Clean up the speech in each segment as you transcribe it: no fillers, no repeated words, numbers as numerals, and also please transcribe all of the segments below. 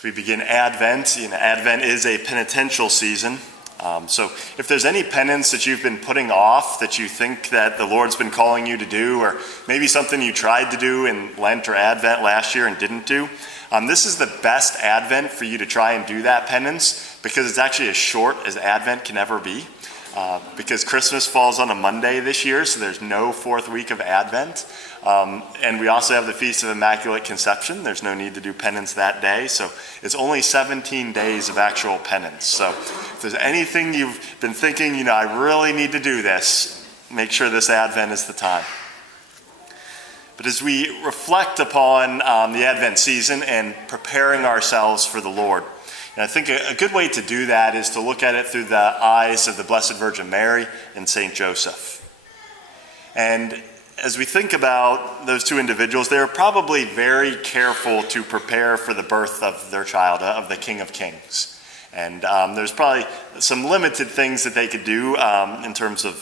As we begin Advent, Advent is a penitential season. So if there's any penance that you've been putting off that you think that the Lord's been calling you to do, or maybe something you tried to do in Lent or Advent last year and didn't do, this is the best Advent for you to try and do that penance, because it's actually as short as Advent can ever be. Because Christmas falls on a Monday this year, so there's no fourth week of Advent. And we also have the Feast of Immaculate Conception. There's no need to do penance that day, so it's only 17 days of actual penance. So if there's anything you've been thinking, I really need to do this, make sure this Advent is the time. But as we reflect upon the Advent season and preparing ourselves for the Lord, and I think a good way to do that is to look at it through the eyes of the Blessed Virgin Mary and Saint Joseph. And as we think about those two individuals, they were probably very careful to prepare for the birth of their child, of the King of Kings. And there's probably some limited things that they could do in terms of,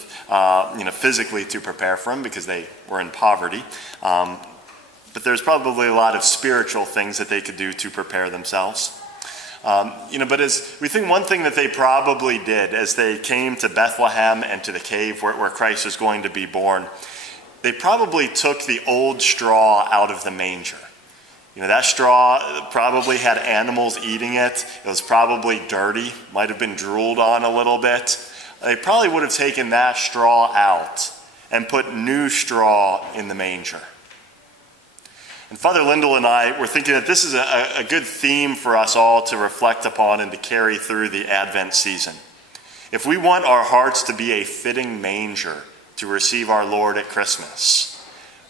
physically to prepare for him, because they were in poverty. But there's probably a lot of spiritual things that they could do to prepare themselves. But as we think, one thing that they probably did as they came to Bethlehem and to the cave where Christ was going to be born, they probably took the old straw out of the manger. That straw probably had animals eating it. It was probably dirty, might have been drooled on a little bit. They probably would have taken that straw out and put new straw in the manger. And Father Lindell and I were thinking that this is a good theme for us all to reflect upon and to carry through the Advent season. If we want our hearts to be a fitting manger to receive our Lord at Christmas,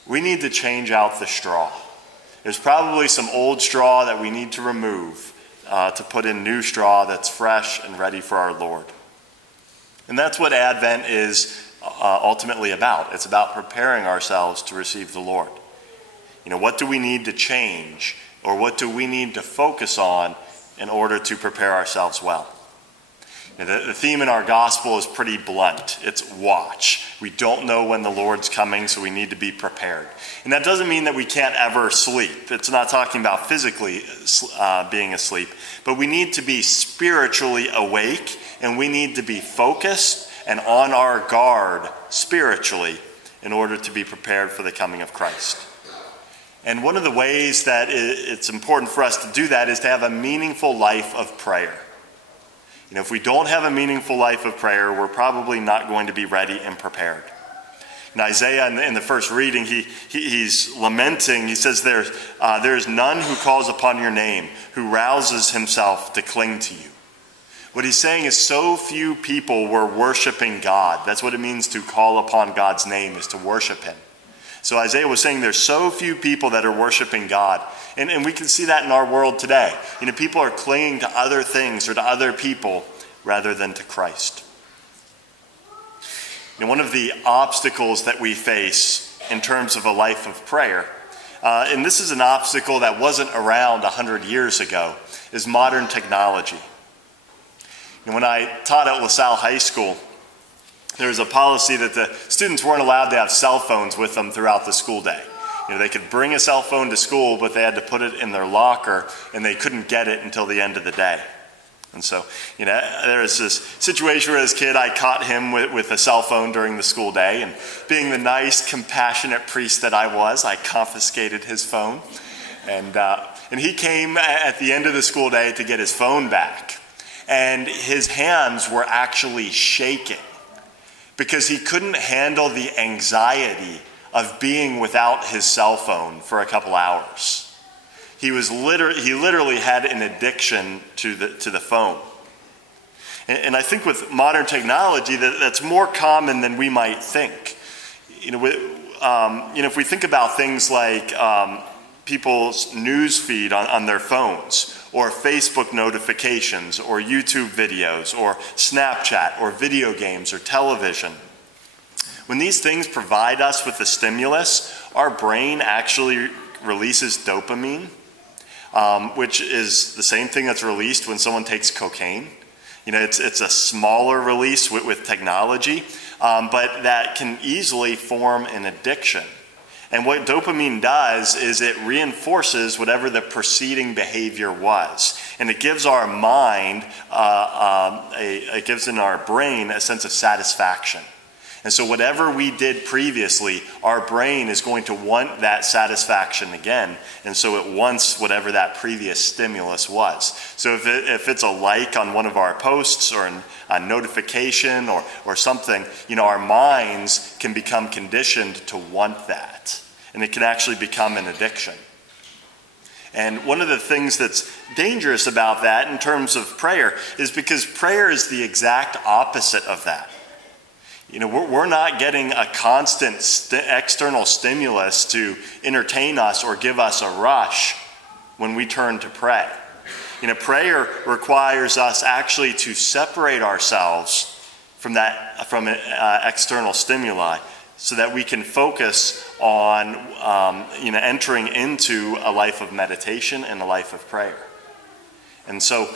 we need to change out the straw. There's probably some old straw that we need to remove to put in new straw that's fresh and ready for our Lord. And that's what Advent is ultimately about. It's about preparing ourselves to receive the Lord. What do we need to change, or what do we need to focus on in order to prepare ourselves well? The theme in our gospel is pretty blunt. It's watch. We don't know when the Lord's coming, so we need to be prepared. And that doesn't mean that we can't ever sleep. It's not talking about physically being asleep, but we need to be spiritually awake, and we need to be focused and on our guard spiritually in order to be prepared for the coming of Christ. And one of the ways that it's important for us to do that is to have a meaningful life of prayer. If we don't have a meaningful life of prayer, we're probably not going to be ready and prepared. In Isaiah, in the first reading, he's lamenting. He says, there is none who calls upon your name, who rouses himself to cling to you. What he's saying is so few people were worshiping God. That's what it means to call upon God's name, is to worship him. So Isaiah was saying there's so few people that are worshiping God. And we can see that in our world today. People are clinging to other things or to other people rather than to Christ. One of the obstacles that we face in terms of a life of prayer, and this is an obstacle that wasn't around 100 years ago, is modern technology. When I taught at LaSalle High School, there was a policy that the students weren't allowed to have cell phones with them throughout the school day. They could bring a cell phone to school, but they had to put it in their locker, and they couldn't get it until the end of the day. And so, there was this situation where as a kid, I caught him with a cell phone during the school day, and being the nice, compassionate priest that I was, I confiscated his phone. And he came at the end of the school day to get his phone back, and his hands were actually shaking, because he couldn't handle the anxiety of being without his cell phone for a couple hours. He literally had an addiction to the phone. And I think with modern technology, that's more common than we might think. If we think about things like people's news feed on their phones, or Facebook notifications, or YouTube videos, or Snapchat, or video games, or television. When these things provide us with a stimulus, our brain actually releases dopamine, which is the same thing that's released when someone takes cocaine. It's a smaller release with technology, but that can easily form an addiction. And what dopamine does is it reinforces whatever the preceding behavior was. And it gives our mind, it gives in our brain a sense of satisfaction. And so whatever we did previously, our brain is going to want that satisfaction again. And so it wants whatever that previous stimulus was. So if it's a like on one of our posts or a notification or something, our minds can become conditioned to want that. And it can actually become an addiction. And one of the things that's dangerous about that in terms of prayer is because prayer is the exact opposite of that. We're not getting a constant external stimulus to entertain us or give us a rush when we turn to pray. Prayer requires us actually to separate ourselves from external stimuli so that we can focus on entering into a life of meditation and a life of prayer. And so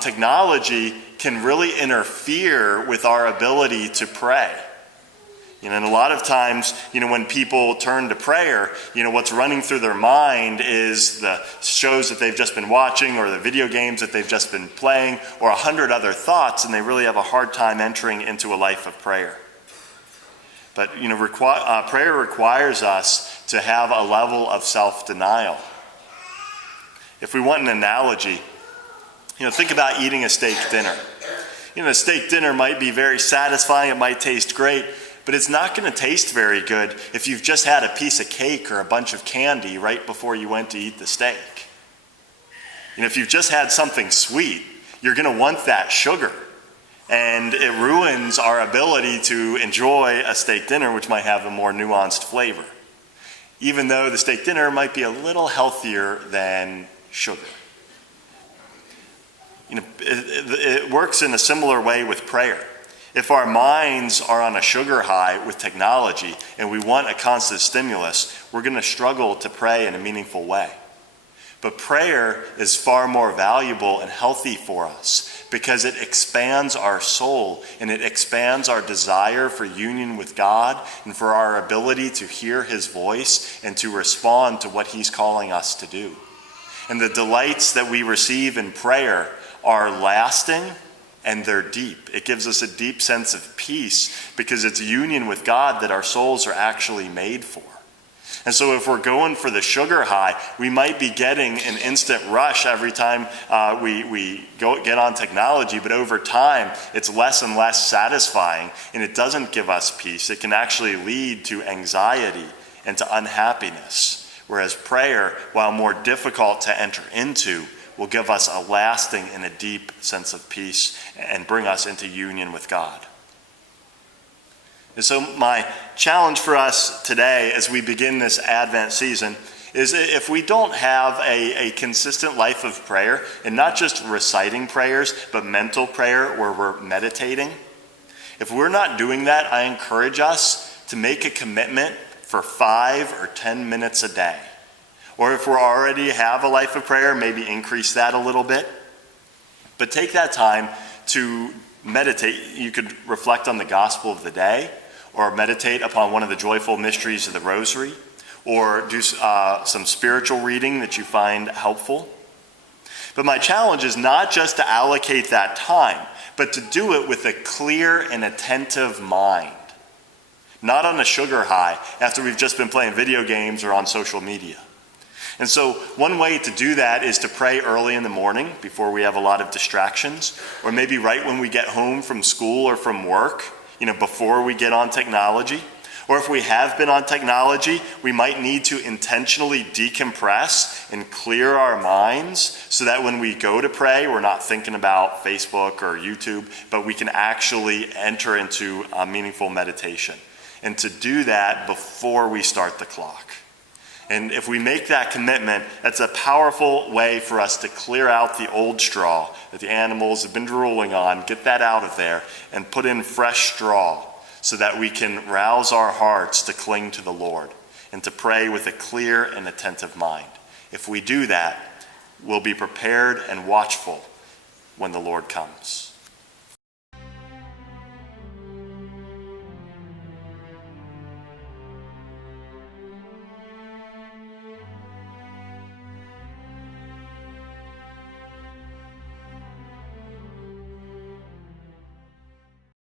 technology can really interfere with our ability to pray. And a lot of times, when people turn to prayer, what's running through their mind is the shows that they've just been watching or the video games that they've just been playing or 100 other thoughts, and they really have a hard time entering into a life of prayer. But prayer requires us to have a level of self-denial. If we want an analogy, think about eating a steak dinner. A steak dinner might be very satisfying, it might taste great, but it's not going to taste very good if you've just had a piece of cake or a bunch of candy right before you went to eat the steak. If you've just had something sweet, you're going to want that sugar. And it ruins our ability to enjoy a steak dinner, which might have a more nuanced flavor, even though the steak dinner might be a little healthier than sugar. It works in a similar way with prayer. If our minds are on a sugar high with technology and we want a constant stimulus, we're going to struggle to pray in a meaningful way. But prayer is far more valuable and healthy for us because it expands our soul and it expands our desire for union with God and for our ability to hear His voice and to respond to what He's calling us to do. And the delights that we receive in prayer are lasting and they're deep. It gives us a deep sense of peace because it's union with God that our souls are actually made for. And so if we're going for the sugar high, we might be getting an instant rush every time we get on technology, but over time, it's less and less satisfying, and it doesn't give us peace. It can actually lead to anxiety and to unhappiness, whereas prayer, while more difficult to enter into, will give us a lasting and a deep sense of peace and bring us into union with God. And so my challenge for us today as we begin this Advent season is if we don't have a consistent life of prayer, and not just reciting prayers, but mental prayer where we're meditating, if we're not doing that, I encourage us to make a commitment for 5 or 10 minutes a day. Or if we already have a life of prayer, maybe increase that a little bit. But take that time to meditate. You could reflect on the gospel of the day, or meditate upon one of the joyful mysteries of the rosary, or do some spiritual reading that you find helpful. But my challenge is not just to allocate that time, but to do it with a clear and attentive mind. Not on a sugar high after we've just been playing video games or on social media. And so one way to do that is to pray early in the morning before we have a lot of distractions, or maybe right when we get home from school or from work, before we get on technology. Or if we have been on technology, we might need to intentionally decompress and clear our minds so that when we go to pray, we're not thinking about Facebook or YouTube, but we can actually enter into a meaningful meditation. And to do that before we start the clock. And if we make that commitment, that's a powerful way for us to clear out the old straw that the animals have been drooling on, get that out of there, and put in fresh straw so that we can rouse our hearts to cling to the Lord and to pray with a clear and attentive mind. If we do that, we'll be prepared and watchful when the Lord comes.